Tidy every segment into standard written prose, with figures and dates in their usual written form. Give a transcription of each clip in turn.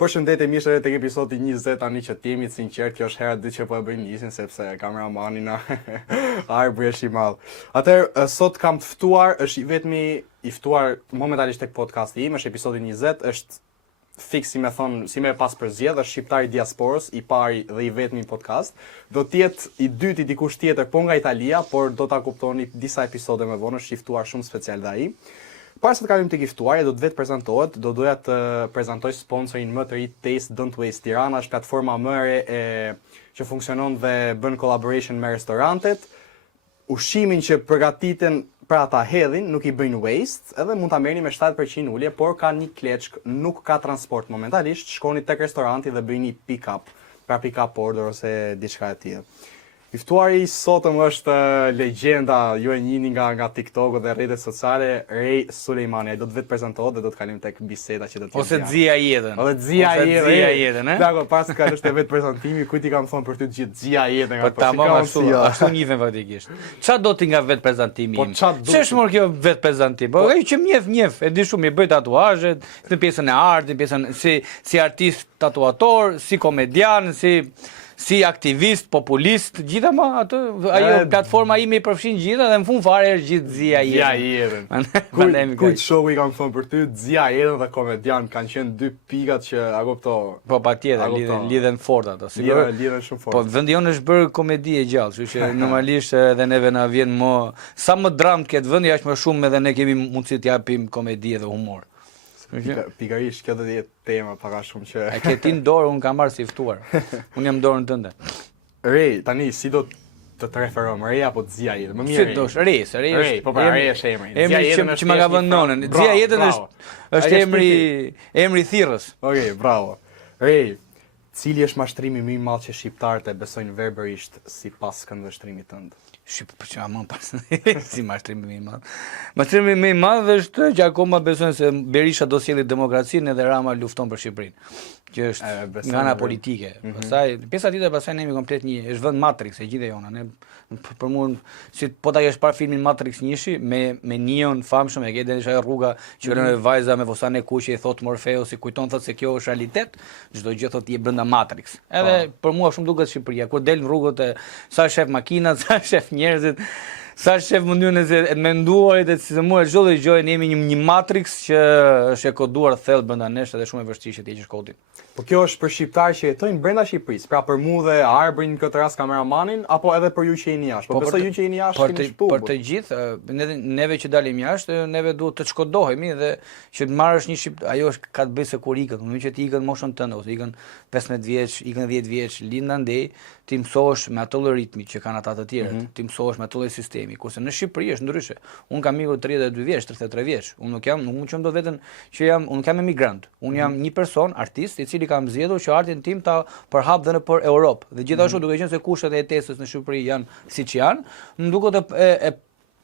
Përshëndetje mishë tek episodi 20 tani që t'jemi të sinqert, kjo është hera dy që po e bëjmë nisin sepse kameramani na arbresh i madh. Atëherë sot kam të ftuar, është i vetmi i ftuar momentalisht tek podcasti im, është episodi 20, është fix si me thon, si me pas përzgjedh, është shqiptar i diasporës, i pari dhe i vetmi podcast. Do të jetë i dyti dikush tjetër po nga Italia, por do ta kuptoni disa episode më vonë, është i ftuar shumë special dhe ai. Para se të kalim tek i ftuarja, do të vetë prezantohet, do doja të prezantoj sponsorin më të ri Taste Don't Waste Tirana, është platforma më e që funksionon dhe bën collaboration me restorantet. Ushqimin që përgatiten për ata hedhin, nuk i bëjnë waste, edhe mund ta merrni me 7% ulje, por ka një kleçk, nuk ka transport momentalisht, shkoni tek restoranti dhe bëjni pick-up, pra pick-up order ose diçka e tillë. I ftuari sotëm është legjenda, ju e njihni nga TikTok dhe rrjetet sociale, Rej Sulejmani. Ai do të vetë prezantohet dhe do të kalim tek biseda që do të jetë. Ose Xia jetën. Ose Xia jetën, Dakor, pas ka është vetë prezantimi, kujt i kam thonë për ty të gjithë Xia jetën. Po tamam ashtu njihen faktikisht. Çfarë do ti nga vetë prezantimi im? Ç'është më kjo vetë prezantim? Po ai që njeh, e di shumë, i bëj tatuazhet, në pjesën e artit, në pjesën si artist tatuator, si komedian, si aktivist, populist, gjitha ma ato, ajo platforma ime i përfshin gjitha dhe në fund fare është gjithë Xia jetën. Kujt shoku i kam thonë për ty, Xia jetën dhe komedian kanë qenë dy pikat që a kupto. Po patjetër, lidhen fort ato. Lidhen shumë fort. Po vendi jonë është bërë komedi e gjallë, kështu që normalisht edhe neve na vjen më sa më dramë këtë vendi, aq më shumë edhe ne kemi mundësi të japim komedi dhe humor. Pikërisht kjo do të jetë tema pak a shumë që e ke ti në dorë, unë kam marrë si ftuar. Unë jam dorën tënde. Rej, tani si do të referojmë, Rej apo Xia jetën? Më mirë. Si dosh, Rej po Rej është emri. Emri që më ka vënë nonën. Xia jetën është emri thirrës. Okej, bravo. Rej, cili është mashtrimi më i madh që shqiptarët e besojnë verbërisht sipas këndvështrimit tënd? Si mashtrimi më i madh. Mashtrimi më i madh është që akoma besojnë se Berisha do sjellë demokracinë edhe Rama lufton për Shqipërinë, që është nga ana politike. Pastaj pjesa tjetër pastaj ne jemi komplet një, është vend Matrix e gjithë jona. Ne për mua si po ta kesh parë filmin Matrix 1 me Neon famshëm, e ke edhe ajo rruga që rënë vajza me vosane kuqe i thot Morpheus, i kujton thot se kjo është realitet, çdo gjë thot je brenda Matrix. Edhe për mua shumë duket Shqipëria, kur del në rrugët e sa shef makinat, sa shef njerëzit, sa shef mënyrën e menduarit, e si mua çdo gjë ne jemi një Matrix që është e koduar thellë brenda nesh dhe shumë e vështirë që të heqësh kodin. Po kjo është për shqiptarë që jetojnë brenda Shqipërisë, pra për mua dhe Arbrin në këtë rast kameramanin, apo edhe për ju që jeni jashtë? Po besoj ju që jeni jashtë keni shpullur. Për të gjithë, neve që dalim jashtë, neve duhet të çkodohemi dhe që të marrësh një shqiptar, ajo është ka të bëjë se kur ikën, më që ti ikën moshën tënde, ose ikën 15 vjeç, ikën 10 vjeç, lind andej, ti mësohesh me atë lloj ritmi që kanë ata të tjerët, ti mësohesh me atë lloj sistemi, kurse në Shqipëri është ndryshe. Unë kam miku 32 vjeç, 33 vjeç. Unë nuk qëm do vetën që unë kam emigrant. Unë jam një person, artist, i cili kam zgjedhur që artin tim ta përhap dhe nëpër Europë. Dhe gjithashtu duke qenë se kushtet e jetesës në Shqipëri janë siç janë, më duket e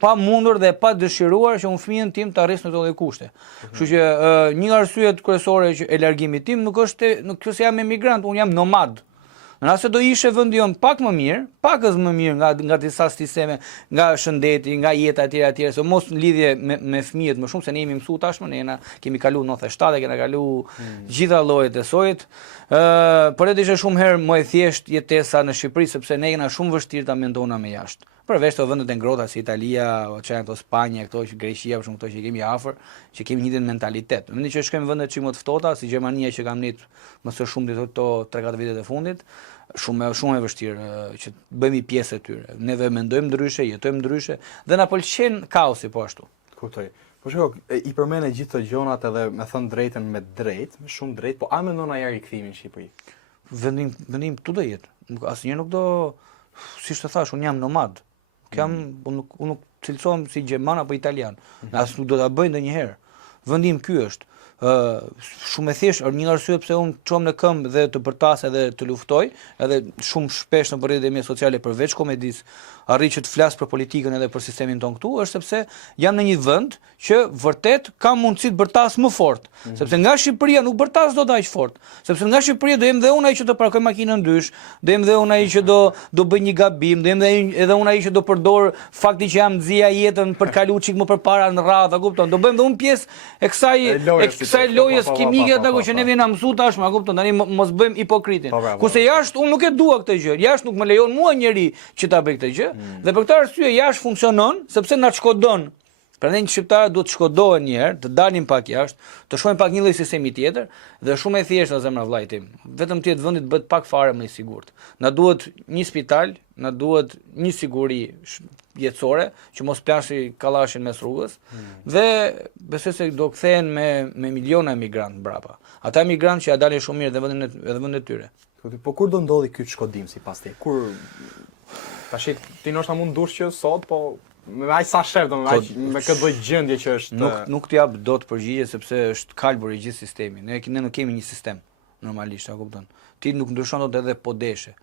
pa mundur dhe pa dëshiruar që unë fëmijën tim të arris në të lloj kushte. Kështu që një nga arsyet kryesore e largimit tim nuk është se jam emigrant, unë jam nomad. Në rast se do ishe vendi jon pak më mirë, pakës më mirë nga disa sisteme, nga shëndeti, nga jeta etj, se mos në lidhje me fëmijët më shumë se ne jemi mësuar tashmë, ne kemi kalu 97, kemi kalu gjitha llojet e sojit. Por edhe ishte shumë herë më e thjesht jetesa në Shqipëri sepse ne jena shumë vështirë ta mendona me jashtë. Përveç të vendet e ngrohta si Italia, Spanja, këto që Greqia, për shumë këto që kemi afër, që kemi një mentalitet. Mendi që shkojmë vende që më të ftohta, si Gjermania që kam nis më së shumti këto 3-4 vitet e fundit, shumë e vështirë që bëhemi pjesë e tyre. Neve mendojmë ndryshe, jetojmë ndryshe dhe na pëlqen kaosi po ashtu. Kuptoj. Po shiko, i përmend gjithë të gjonat edhe me thënë drejtën me drejt, me shumë drejt, po a mendon ai rikthimin në Shqipëri? Vendim këtu do jetë. Asnjëherë nuk do, siç të thash, unë jam nomad. Unë nuk cilësohem si gjerman apo italian. As nuk do ta bëj ndonjëherë. Vendim ky është. Shumë e thjesht, një arsye pse unë çom në këmbë dhe të bërtas edhe të luftoj, edhe shumë shpesh në rrjetet e mia sociale përveç komedisë, arri që të flas për politikën edhe për sistemin ton këtu, është sepse jam në një vend që vërtet ka mundësi të bërtas më fort, sepse nga Shqipëria nuk bërtas do të aq fort, sepse nga Shqipëria do jem dhe unë ai që do parkoj makinën ndysh, do jem dhe unë ai që do bëj një gabim, do jem edhe unë ai që do përdor faktin që jam Xia jetën për të kaluar çik më përpara në radhë, kupton? Do bëjmë dhe unë pjesë e kësaj kësaj lojës kimike atë që ne vjen mësu tash, ma kupton, tani mos bëjmë hipokritin. Kurse jashtë unë nuk e dua këtë gjë. Jashtë nuk më lejon mua njeri që ta bëj këtë gjë. Dhe për këtë arsye jashtë funksionon sepse na shkodon. Prandaj shqiptarët duhet të shkodohen një herë, të dalin pak jashtë, të shohin pak një lloj sistemi tjetër dhe shumë e thjeshtë zemra vllai tim. Vetëm ti vendi të bëhet pak fare më i sigurt. Na duhet një spital, na duhet një siguri jetësore që mos plashi kallashin mes rrugës dhe besoj se do kthehen me miliona emigrantë mbrapa. Ata emigrantë që ja dalin shumë mirë edhe vendin e tyre. Po kur do ndodhi ky shkodim sipas te? Kur tash ti ndoshta mund dush që sot, po me aq sa shef do me këtë lloj gjendje që është nuk të jap dot përgjigje sepse është kalbur i gjithë sistemi. Ne nuk kemi një sistem normalisht, a kupton? Ti nuk ndryshon dot edhe po deshe.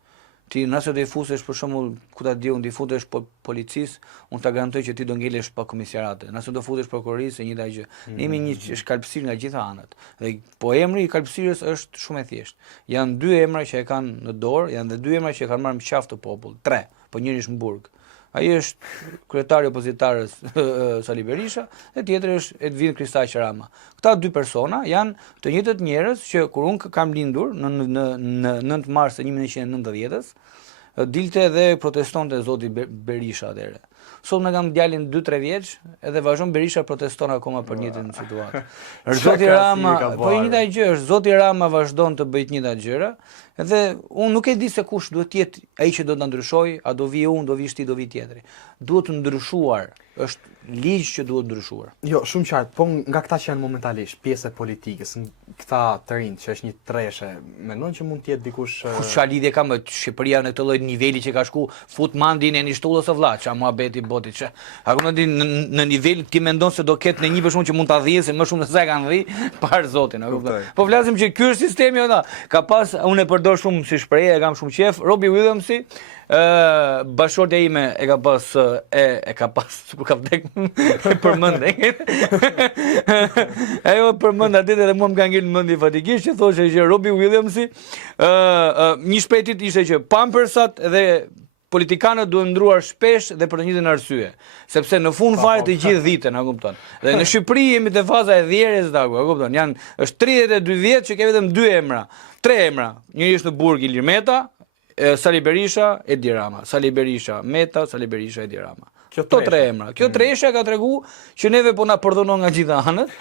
Ti nëse do i futesh për shembull, ku ta di unë, do i futesh policisë, unë ta garantoj që ti do ngelesh pa komisariate. Nëse do futesh prokurorisë, njëjta gjë. Ne jemi një shkalpësirë nga gjitha anët. Dhe po emri i kalpësirës është shumë e thjeshtë. Janë dy emra që e kanë në dorë, janë dhe dy emra që e kanë marrë në qafë të popull. 3, po njëri është në burg. Ai është kryetari opozitarës Sali Berisha dhe tjetri është Edvin Kristaq Rama. Këta dy persona janë të njëjtët njerëz që kur unë kam lindur në 9 mars 1990-s, dilte dhe protestonte zoti Berisha atëherë. Sot më kam djalin 2-3 vjeç, edhe vazhdon Berisha proteston akoma për njëjtën situatë. Zoti Rama, po e njëjta gjë është, zoti Rama vazhdon të bëjë të njëjtat gjëra, edhe unë nuk e di se kush duhet të jetë ai që do ta ndryshojë, a do vi unë, do vi ti, do vi tjetri. Duhet të ndryshuar, është ligj që duhet ndryshuar. Jo, shumë qartë, po nga këta që janë momentalisht pjesë e politikës, këta të rinj që është një treshe, mendon që mund të jetë dikush çfarë lidhje ka me Shqipëria në këtë lloj niveli që ka shku fut mandin e një shtullës së vlla, ç'a muhabeti boti ç'a. A ku ndi në nivel ti mendon se do ketë në një person që mund ta dhjesë më shumë se sa e kanë dhë, par zotin, a kupton. Po flasim që ky është sistemi ata. Ka pas unë e përdor shumë si shprehje, e kam shumë qef, Robbie Williamsi, bashortja ime e ka pas kur ka vdek përmend. Ajo përmend atë dhe mua më ka ngel mendi fatikisht që thoshte që Robbie Williamsi një shpejtit ishte që pampersat dhe politikanët duhen ndruar shpesh dhe për të njëjtën arsye, sepse në fund fare të gjithë dhiten, a kupton. Dhe në Shqipëri jemi te faza e dhjerjes dagu, a kupton. Është 32 vjet që ke vetëm 2 emra, 3 emra. Njëri është në burg Ilir Meta, Sali Berisha, Edi Rama. Sali Berisha, Meta, Sali Berisha, Edi Rama. Këto 3 emra. Kjo tresha ka tregu që neve po na përdonon nga gjitha anët,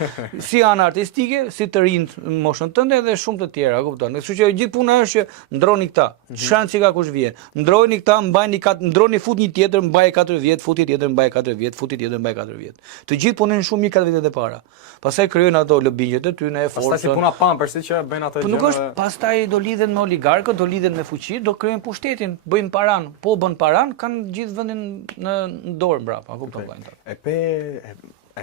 si anë artistike, si të rinjt në moshën tënde dhe shumë të tjera, kupton. Kështu që gjithë puna është që ndroni këta. Shansi ka kush vjen. Ndroni këta, mbajni ndroni fut një tjetër, mbaj 4 vjet, futi tjetër, mbaj 4 vjet, futi tjetër, mbaj 4 vjet. Të gjithë punojnë shumë mirë 4 vjet e para. Pastaj krijojnë ato lobingjet e tyre, e forcën. Pastaj si puna pampersi që bëjnë ato gjë. Po nuk është, pastaj do lidhen me oligarkët, do lidhen me fuqi, do krijojnë pushtetin, bëjnë paran. Po bën paran, kanë gjithë vendin në dorë mbrapa, kupton vllajën. E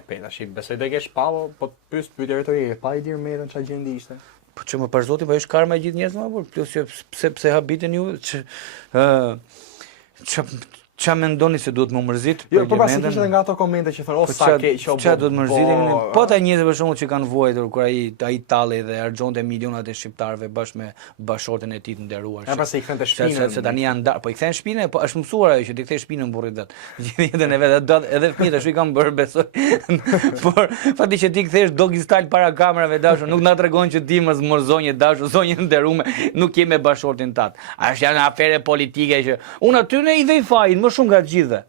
pe tash besoj të kesh pa, po pyet pyetja pa i dirë merën ç'a gjendi ishte. Po që më për zotin, po është karma e gjithë njerëzve apo plus që pse habiten ju ç'a mendoni se duhet më mërzit? Jo, po pasi kishte nga ato komente që thonë sa keq që ç'a duhet mërzitemi. Po ata njerëz për shembull që kanë vuajtur kur ai talli dhe harxhonte milionat e shqiptarëve bashkë me bashortën e tij të nderuar. Ja pasi i kthente shpinën. Se tani janë po i kthen shpinën, po është mësuar ajo që ti kthej shpinën burrit vet. Gjithë jetën e vet, edhe fëmijët ashtu i kanë bërë besoj. Por fati që ti kthesh dogistal para kamerave dashur, nuk na tregon që ti mos morzonje dashur, zonjë nderuar, nuk je me bashortin tat. A është janë afere politike që unë aty ne i vej fajin më shumë nga të gjithë.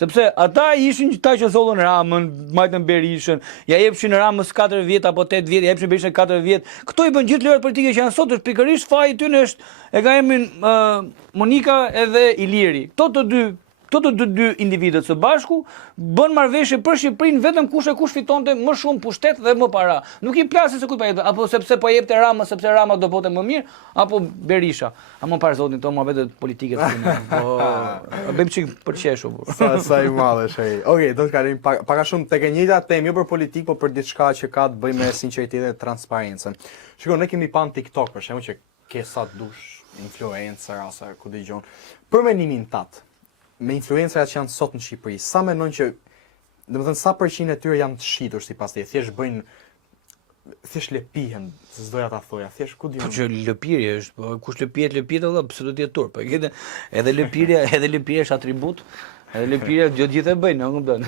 Sepse ata ishin ta që thollën Ramën, majtën Berishën, ja jepshin Ramës 4 vjet apo 8 vjet, ja jepshin Berishën 4 vjet. Këto i bën gjithë lojrat politike që janë sot, është pikërisht faji i tyre është e ka emrin Monika edhe Iliri. Këto të dy individët së bashku bën marrëveshje për Shqipërinë vetëm kush e kush fitonte më shumë pushtet dhe më para. Nuk i plasin se kujt po jep, apo sepse po jepte Rama, sepse Rama do bote më mirë, apo Berisha. A më parë zotin to muhabetet politike të tyre. Po bëjmë çik për qeshur. Sa i madh është ai. Okej, do të kalojmë pak a shumë tek e njëjta temë, jo për politikë, por për diçka që ka të bëjë me sinqeritetin dhe transparencën. Shikoj, ne kemi pan TikTok për shembull që ke sa dush influencer ose ku dëgjon. Për mendimin tat, me influencerat që janë sot në Shqipëri, sa mendon që, domethënë sa përqind e tyre janë të shitur sipas teje, thjesht lëpihen, s'doja ta thoja, thjesht ku di. Po që lëpirje është, po kush lëpihet valla, pse do të jetë turp. Edhe lëpirja është atribut Edhe lëpirja gjithë e bëjnë, kupton.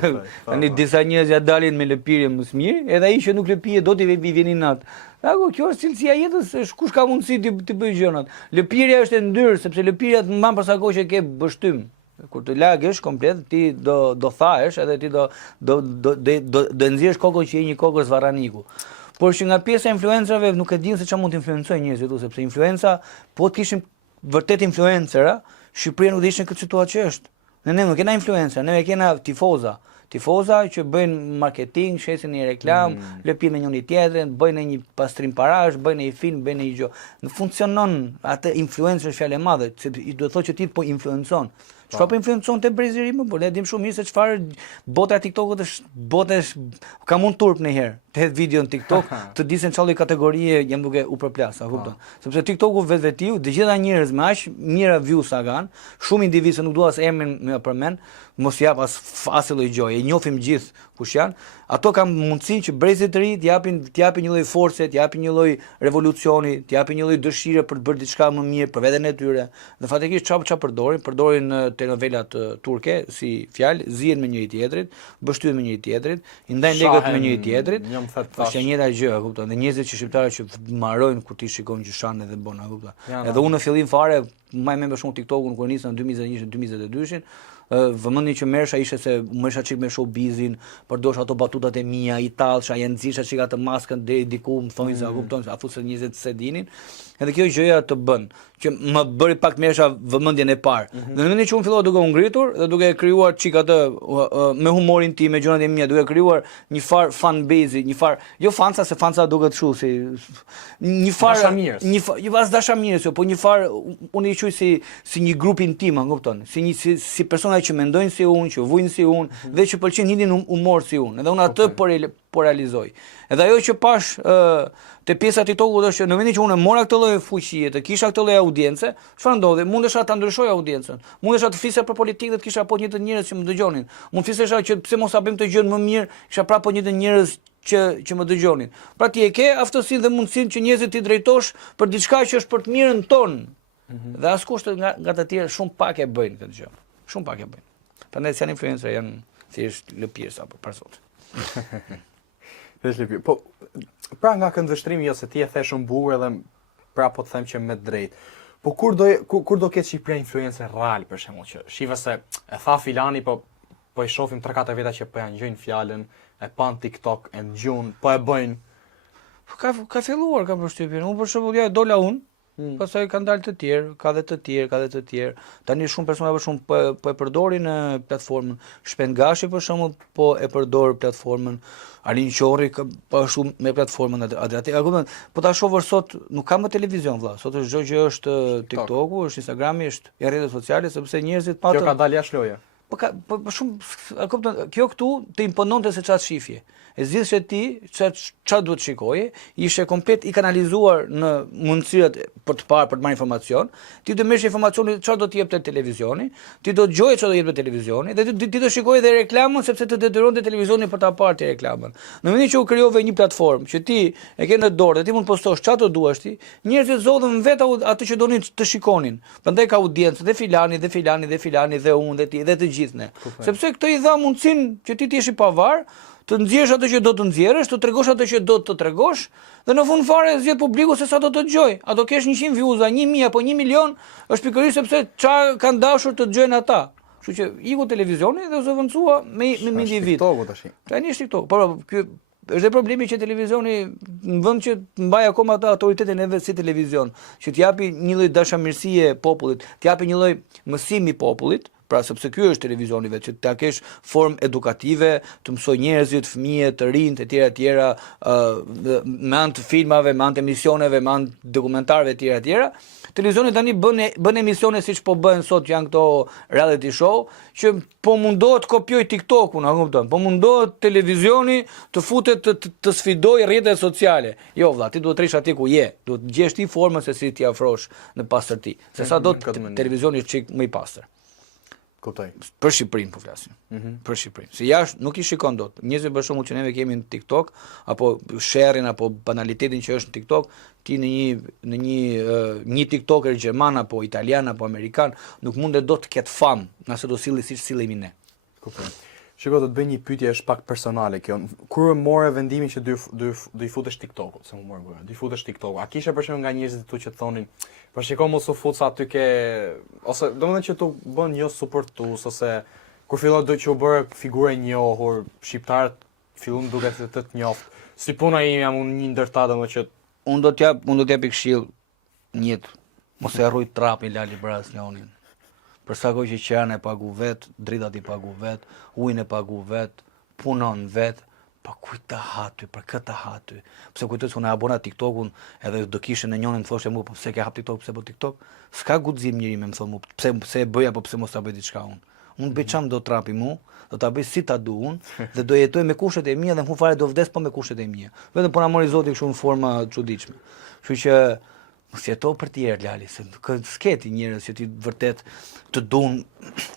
Tani disa njerëz ja dalin me lëpirje më së miri, edhe ai që nuk lëpije do t'i vjen natë. Kjo është cilësia e jetës, kush ka mundësi të bëjë gjërat. Lëpirja është e ndyrë, sepse lëpirja të mban për sa kohë që ke bështym. Kur të lagësh komplet, ti do thahesh edhe ti do nxjerrësh kokën që je një kokër zvarraniku. Por që nga pjesa e influencerëve nuk e din se çfarë mund të influencojë njerëzit, sepse influenca, po të kishim vërtet influencera, Shqipëria nuk do ishte në këtë situatë që është. Ne nuk kena influencer, ne kena tifoza. Tifoza që bëjnë marketing, shesin një reklam, lëpin me njëri tjetrin, bëjnë një pastrim parash, bëjnë një film, bëjnë një gjë. Në funksionon atë influencer fjalë e madhe, se do të thotë që ti po influencon. Çfarë po influencon te brezëri më, por ne dim shumë mirë se çfarë bota e TikTokut është ka mund turp në herë. Të hedh video në TikTok, të disen çfarë kategorie jam duke u përplas, a kupton? Sepse TikToku vetvetiu, të gjitha njerëz me aq mira views sa kanë, shumë individë nuk dua as emrin më përmend, mos jap as asnjë lloj gjoje, e njohim gjithë kush janë. Ato kanë mundësinë që brezit të ri të japin një lloj force, të japin një lloj revolucioni, të japin një lloj dëshire për të bërë diçka më mirë për veten e tyre. Dhe fatikisht çfarë përdorin telenovelat turke si fjalë, zihen me njëri tjetrin, bështyhen me njëri tjetrin, i ndajnë lekët me njëri tjetrin. Është një njëjta gjë, kupton? Dhe njerëzit që shqiptarë që marrojnë kur ti shikon që shanë edhe bën, kupton? Edhe unë në fillim fare më më shumë TikTokun kur nisën në 2021-2022-shin, vëmendjen që merrsha ishte se merrsha çik me showbizin, përdosh ato batutat e mia, i tallsha, janë nxisha çik atë maskën deri diku, më thonë se kupton, afu se njerëzit se dinin. Edhe kjo gjëja të bën që më bëri pak merrsha vëmendjen e parë. Në momentin që unë fillova duke u ngritur dhe duke krijuar çik atë me humorin tim, me gjërat e mia, duke krijuar një far fan base, një far, jo fansa se fansa duket kështu si një far jo as dashamirës, po një far unë i quaj si një grup intim, kupton? Si persona që mendojnë si unë, që vujnë si unë dhe që pëlqejnë hidhin humor si unë. Edhe unë atë po realizoj. Edhe ajo që pash te pjesa e TikTokut është që në momentin që unë mora këtë lloj fuqie, të kisha këtë lloj audiencë, çfarë ndodhi? Mundesha ta ndryshoj audiencën. Mundesha të flisja për politikë dhe të kisha po një të njerëz që më dëgjonin. Mund flisesha që pse mos ta bëjmë këtë gjë më mirë, kisha prapë po një të njerëz që më dëgjonin. Pra ti e ke aftësinë dhe mundësinë që njerëzit ti drejtosh për diçka që është për të mirën tonë. Dhe askush nga të tjerë shumë pak e bëjnë këtë gjë. Shumë pak e bëjnë. Prandaj janë influencer, janë thjesht lëpirë apo parsot. Po, pra nga këndvështrimi jo se ti e the shumë bukur edhe pra po të them që me drejt. Po kur do ketë Shqipëria influencer real për shembull që shiva se e tha filani po i shohim 3-4 veta që po ja ngjojnë fjalën, e pan TikTok, e ngjun, po e bëjnë. Ka filluar ka përshtypjen. Unë për shembull ja dola unë. Pastaj kanë dalë të tjerë, ka dhe të tjerë. Tani shumë persona për shumë po e përdorin platformën. Shpengashi për shembull po e përdor platformën. Alin Qorri po ashtu me platformën atë. Po ta shohësh sot nuk ka më televizion vëlla. Sot është çdo gjë është TikToku, është Instagrami, është rrjetet sociale sepse njerëzit patën. Kjo ka dalë jashtë loje. Po shumë kupton, kjo këtu të impononte se çfarë shifje. E zgjidhshe ti çfarë duhet shikoje, ishe komplet i kanalizuar në mundësirat për të parë, për të marrë informacion, ti do merresh informacionin çfarë do të jepte televizioni, ti do dëgjoje çfarë do jepte televizioni dhe ti do shikoje edhe reklamën sepse të detyronte televizioni për ta parë ti reklamën. Në momentin që u krijove një platformë që ti e ke në dorë dhe ti mund të postosh çfarë do duash ti, njerëzit zodhen vetë atë që donin të shikonin. Prandaj ka audiencë dhe filani dhe unë dhe ti dhe të gjithë ne. Sepse këtë i dha mundësinë që ti jesh i pavarur, të nxjerrësh atë që do të nxjerrësh, të tregosh atë që do të tregosh, dhe në fund fare zgjedh publiku se sa do të dëgjoj. A do kesh 100 views, 1000 apo 1 milion, është pikërisht sepse çfarë kanë dashur të dëgjojnë ata. Kështu që iku televizioni dhe u zëvendësua me individ. TikToku tash. Tani është TikTok. Por ky është problemi që televizioni në vend që të mbajë akoma atë autoritetin e vet si televizion, që t'japi një lloj dashamirësie popullit, t'japi një lloj mësimi popullit. Pra sepse ky është televizioni vetë që ta kesh formë edukative, të mësoj njerëzit, fëmijët, të rinjt e tjera, me anë të filmave, me anë të emisioneve, me anë të dokumentarëve e tjera. Televizioni tani bën emisione siç po bëhen sot që janë këto reality show, që po mundohet të kopjoj TikTokun, a kupton? Po mundohet televizioni të futet të sfidoj rrjetet sociale. Jo vëlla, ti duhet të rish aty ku je, duhet të gjesh ti formën se si ti afrosh në pastërti. Se sa do televizioni çik më i pastër. Kuptoj. Për Shqipërinë po flasim. Për Shqipërinë. Se jashtë nuk I shikon dot. Njerëzit për shkakun që neve kemi në TikTok apo sharing apo banalitetin që është në TikTok, ti në një TikToker gjerman apo italian apo amerikan nuk mundet dot të ketë famë, nëse do silli siç sillemi ne. Kuptoj. Shiko, do të bëj një pyetje është pak personale kjo. Kur morë vendimin që do I futesh TikTokut, se më morë gjë. Do I futesh TikTokut. A kishe për shembull nga njerëzit tu që thonin, po shiko mos u fut sa aty ke ose domethënë që tu bën një suportues ose kur fillon do që u bëre figurë e njohur, shqiptarët fillon duke të njoft. Si puna ime jam unë një ndërta domethënë që Unë do t'jap këshill njët, mos e harroj trapin Lali për asnjënin. Për sa kohë që qenë e pagu vet, dritat I pagu vet, ujin e pagu vet, punon vet, pa kujt të haty, për këtë të haty. Pse kujtohet unë e abona TikTokun, edhe do kishe në njërin thoshte mua po pse ke hap TikTok, pse po TikTok? S'ka guxim njëri më thon mua, pse e bëj apo pse mos ta bëj diçka unë. Unë bëj çam do trapi mu, do ta bëj si ta du unë dhe do jetoj me kushtet e mia dhe në fund fare do vdes po me kushtet e mia. Vetëm po na mori Zoti kështu në forma të çuditshme. Kështu që mos jeto për tjerë Lali, se s'keti njerëz që ti vërtet të duan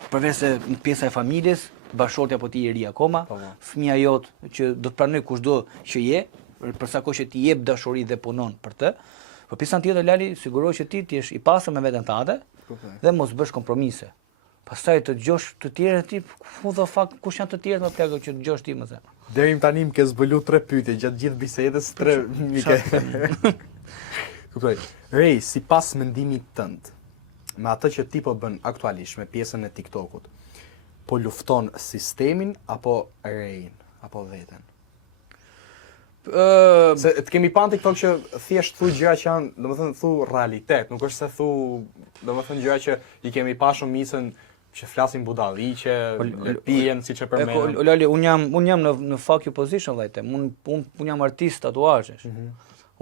përveç se pjesa e familjes, bashortja apo ti I ri akoma, fëmia jot që do të pranoj kushdo që je, për sa kohë që ti jep dashuri dhe punon për të. Por pjesa tjetër Lali, siguro që ti jesh I pasur me veten tënde dhe mos bësh kompromise. Pastaj të dëgjosh të tjerë ti, who the fuck, kush janë të tjerë më plagë që dëgjosh ti më thënë. Deri tani më ke zbulu 3 pyetje gjatë gjithë bisedës, 3 mike. Kuptoj. Rej, sipas mendimit tënd, me atë që ti po bën aktualisht me pjesën e TikTokut, po lufton sistemin apo Rein, apo veten? Se të kemi pa në TikTok që thjesht thu gjëra që janë, domethënë thu realitet, nuk është se thu, domethënë gjëra që I kemi pa shumicën që flasin budalliqe, pijen siç e përmendëm. Lali, un jam në fuck you position vllajte. Un jam artist tatuazhesh.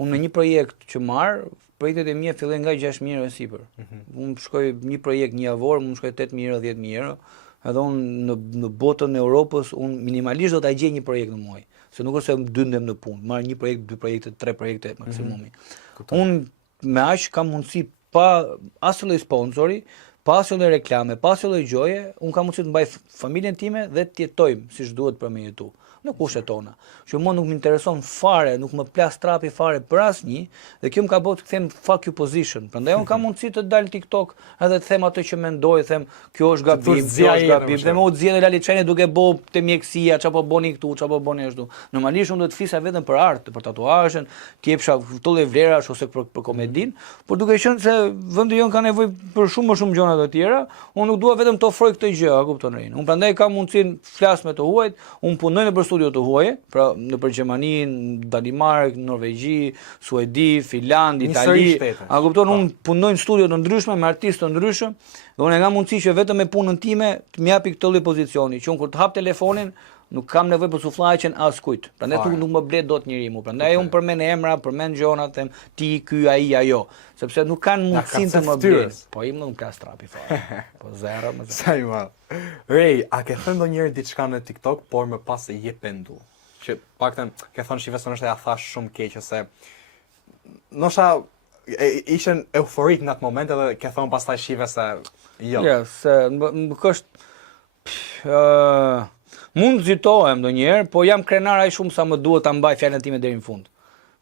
Unë në një projekt që marr, projektet e mia fillojnë nga 6.000 euro e sipër. Unë shkoj një projekt një javor, më shkoj 8.000 euro, 10.000 euro. Edhe unë në botën e Europës, unë minimalisht do ta gjej një projekt në muaj. Se nuk është se dyndem në punë, marr një projekt, 2 projekte, 3 projekte maksimumi. Unë me aq kam mundësi pa asnjë sponsori, pa asnjë reklame, pa asnjë gjoje, unë kam mundësi të mbaj familjen time dhe të jetojmë siç duhet për me jetu. Në kushtet tona. Që mua nuk më intereson fare, nuk më plas trapi fare për asnjë, dhe kjo më ka bërë të them fuck you position. Prandaj unë kam mundësi të dal TikTok edhe të them atë që mendoj, them kjo është gabim, kjo është gabim. Dhe më u zgjedh Lali Çajni duke bë te mjekësia, çapo boni këtu, çapo boni ashtu. Normalisht unë do të fisa vetëm për art, për tatuazhin, të jepsha këto lloj vlerash ose për komedin, por duke qenë se vendi jon ka nevojë për shumë më shumë gjëra të tjera, unë nuk dua vetëm të ofroj këtë gjë, a kupton Rein. Unë prandaj kam mundësinë flas me të huajt, unë punoj në studio të huaje, pra nëpër Gjermani, Danimark, Norvegji, Suedi, Finland, Itali. A kupton, unë punoj në studio të ndryshme me artistë të ndryshëm, dhe unë kam mundësi që vetëm me punën time të më japi këtë lloj pozicioni, që unë kur të hap telefonin nuk kam nevojë për sufllaqen as kujt. Prandaj nuk më blet dot njeriu mu. Prandaj unë përmend emra, përmend gjona, them ti, ky, ai, ajo, sepse nuk kanë mundësinë të më blej. Po im nuk ka strapi fare. Po zero më zero. Sa I madh. Rej, a ke thënë ndonjëherë diçka në TikTok, por më pas e je pendu? Që paktën ke thënë shifes është ja thash shumë keq ose nosha ishin euforik në atë moment edhe ke thënë pastaj shifes se jo. Ja, se më është mund nxitohem ndonjëherë, po jam krenar aq shumë sa më duhet ta mbaj fjalën time deri në fund.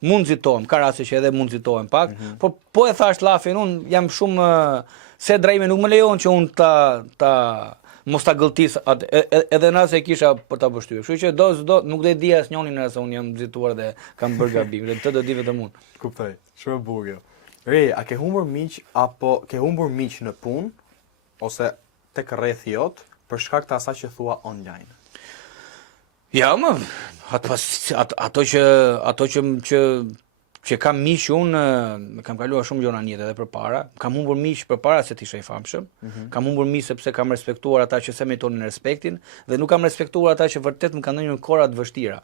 Mund nxitohem, ka raste që edhe mund nxitohem pak, por po e thash llafin, unë jam shumë se drejme nuk më lejon që unë ta mos ta gëlltis edhe nëse kisha për ta bështyr. Kështu që do nuk do e di asnjënin nëse unë jam nxituar dhe kam bërë gabim, dhe të do di vetëm unë. Kuptoj. Shumë e bukur. Rej, a ke humbur miq apo ke humbur miq në punë ose tek rrethi jot për shkak të asaj që thua online? Ja, më, ato që kam miq unë, kam kaluar shumë gjëra në jetë edhe përpara, kam humbur miq përpara se të isha I famshëm, kam humbur miq sepse kam respektuar ata që se meritonin respektin dhe nuk kam respektuar ata që vërtet më kanë dhënë në kora të vështira.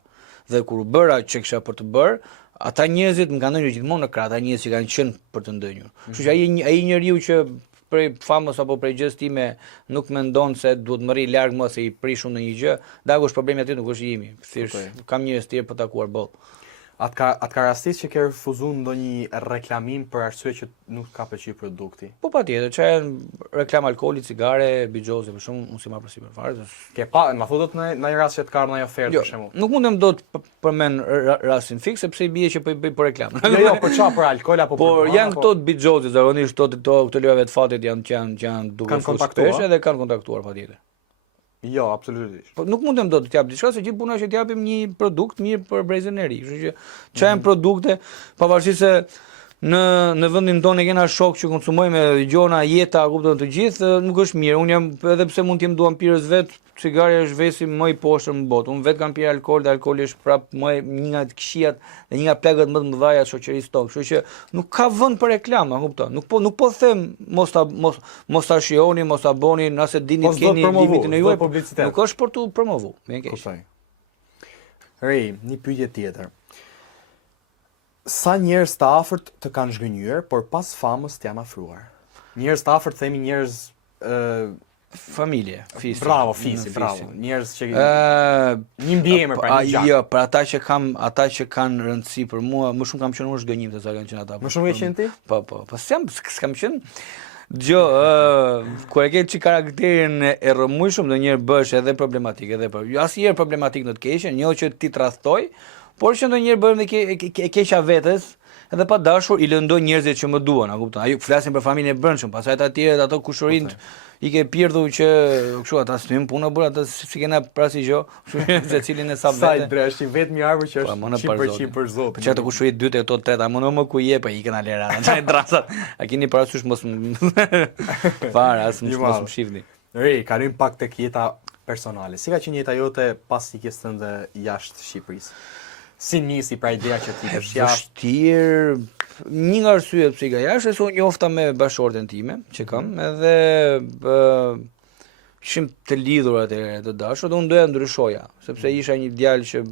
Dhe kur u bëra që kisha për të bërë, ata njerëzit më kanë dhënë gjithmonë në krah, ata njerëz që kanë qenë për të ndënjur. Kështu që ai njeriu që prej famës apo prej gjës time nuk mendon se duhet më rri larg mua se I prish unë në një gjë, dagu është problemi aty, nuk është I imi. Thjesht kam njerëz të tjerë për takuar boll. Atë ka rastis që ke refuzu ndonjë reklamim për arsye që nuk ka pëlqyer produkti. Po patjetër, që janë reklam alkooli, cigare, bigjoze, për shumë, unë si marr përsipër fare. Ke pa, ma thotë në një rast që të ka ndonjë ofertë për shembull. Nuk mundem dot përmend rastin fiks sepse i bie që po i për reklam. Jo, për çfarë, për alkool apo për por janë këto bigjoze, zakonisht këto lojave të fatit janë duke shpesh edhe kanë kontaktuar patjetër. Jo, absolutisht. Po nuk mundem dot të jap diçka se gjithë puna është të japim një produkt mirë për brezën e ri. Kështu që çajm produkte pavarësisht se në vendin tonë kena shok që konsumojmë gjona, jeta, kupton të gjithë, nuk është mirë. Unë jam edhe pse mund të jem duampirës vet, cigare është vesi më i poshtër në botë. Unë vet kam pirë alkool dhe alkooli është prap një nga këqijat dhe një nga plagët më të mëdha të shoqërisë tonë. Kështu që nuk ka vend për reklama, kupton. Nuk po them mos ta shihoni, mos ta bëni, nëse dini të keni limitin e juaj, nuk është për tu promovu. Me keq. Kuptoj. Rej, një pyetje tjetër. Sa njerëz të afërt të kanë zhgënjur, por pas famës të janë afruar? Njerëz të afërt, themi njerëz familje, fisi. Bravo, fisi, bravo. Njerëz që një mbiemër pra një gjak. Jo, për ata që kanë rëndësi për mua, më shumë kam qenë unë zgënjim se sa kanë qenë ata. Më shumë ke qenë ti? Po, s'kam qenë. Kur e ke që karakterin e rrëmujshëm, ndonjëherë bësh edhe problematik, asnjëherë problematik në të keqen, jo që ti tradhtoj, por që ndonjëherë bëhem e keqja vetes, edhe pa dashur i lëndoj njerëzit që më duan, a kupton? Ajo flasin për familjen e brendshëm, pastaj ata të tjerë ato kushërinj i ke pirdhu që kështu ata s'tym punë bura, ata si kena prasi gjë, kështu se cilin e sa vete. Sa i dresh i vetmi arbër që është 100% për Zotin. Çfarë të kushërit dytë e to treta, më ku je pa i kanë lera. Çaj drasat. A keni parasysh mos fare as mos më shihni. Rej, kalojm pak tek jeta personale. Si ka qenë jeta jote pas ikjes tënde jashtë Shqipërisë? Si nisi pra ideja që ti kesh jashtë? Vështirë. Një nga arsyet pse ka jashtë, se unë njofta me bashkëshorten time që kam, edhe ishim të lidhur atëherë të dashur, dhe unë doja ndryshoja, sepse isha një djalë që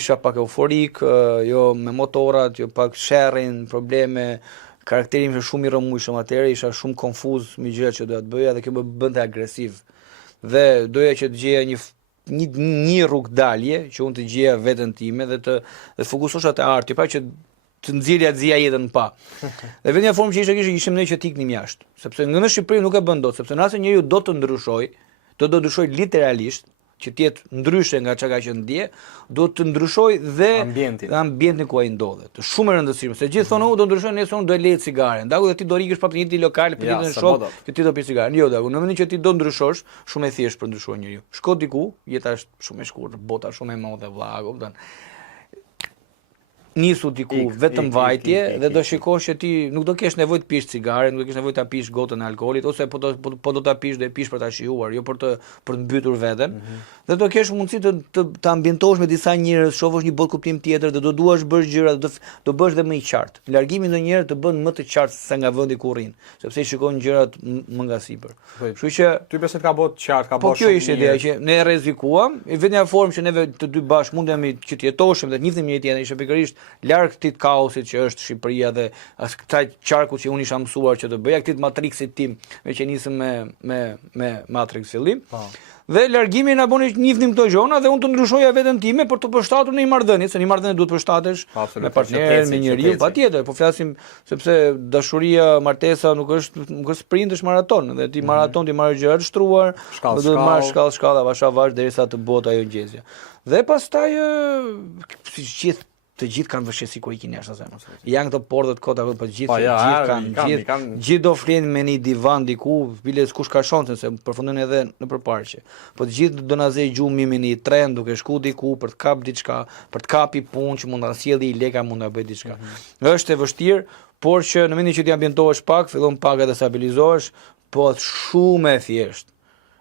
isha pak euforik, jo me motorat, jo pak sherrin, probleme, karakteri im ishte shumë i rrëmujshëm atëherë, isha shumë konfuz me gjërat që doja të bëja dhe kjo më bënte agresiv. Dhe doja që të gjeja një rrugë dalje që unë të gjeja veten time dhe të fokusosha te arti, pra që të nxjerrja jetën pa. Dhe vetëm formë që ishim ne që të iknim jashtë, sepse në Shqipëri nuk e bën dot, sepse nëse njeriu do të ndryshoj, do ndryshoj literalisht, që të jetë ndryshe nga çka ka qenë dje, do të ndryshoj dhe ambientin ku ai ndodhet. Të shumë e rëndësishme, se gjithë thonë, do ndryshoj nëse unë do e lej cigaren. Daku dhe ti do rikësh pa të njëjtin lokal, për një shok, që ti do pi cigaren. Jo, daku, në mënyrë që ti do ndryshosh, shumë e thjesht për ndryshuar njeriu. Shko diku, jeta është shumë e shkurtër, bota shumë e madhe vlla, kupton. Nisu diku vetëm vajtje dhe do shikosh që ti nuk do kesh nevojë të pish cigare, nuk do kesh nevojë ta pish gotën e alkoolit ose po do ta pish dhe pish për ta shijuar, jo për të mbytur veten. Dhe do kesh mundësi të ambientohesh me disa njerëz, shohësh një botë kuptim tjetër dhe do duash bësh gjëra, do bësh dhe më i qartë. Largimi ndonjëherë të bën më të qartë se nga vendi ku rrin, sepse i shikon gjërat më nga sipër. Kështu që ty besoj ka bot qartë, ka bot. Po kjo ishte ideja që ne rrezikuam, vetëm në formë që neve të dy bashkë mundemi që të jetoshim dhe të njihnim njëri tjetrin, ishte pikërisht larg këtij kaosit që është Shqipëria dhe as këtij qarku që unë isha mësuar që të bëja, këtij matrixit tim, me që nisëm me Matrix fillim. Dhe largimi na bëni njihnim këto gjëra dhe unë të ndryshoja veten time për të përshtatur në një marrëdhënie, se një marrëdhënie duhet përshtatesh me partnerin, me njeriu, patjetër, po flasim sepse dashuria, martesa nuk është sprint, është maraton, dhe ti maraton ti marrë gjëra të shtruar, do të marrësh shkallë avash derisa të bëhet ajo ngjezja. Dhe pastaj si të gjithë kanë vështirësi kur ikin jashtë zemrës. Janë këto portat kota për të gjithë, gjithë do flenë me një divan diku, bile kush ka shansen se përfundon edhe në përparqe. Po të gjithë do na zej gjumi me një tren duke shku diku për të kap diçka, për të kapi punë që mund ta sjellë i leka, mund ta bëj diçka. Është e vështirë, por që në momentin që ti ambientohesh pak, fillon pak të stabilizohesh, po shumë e thjeshtë.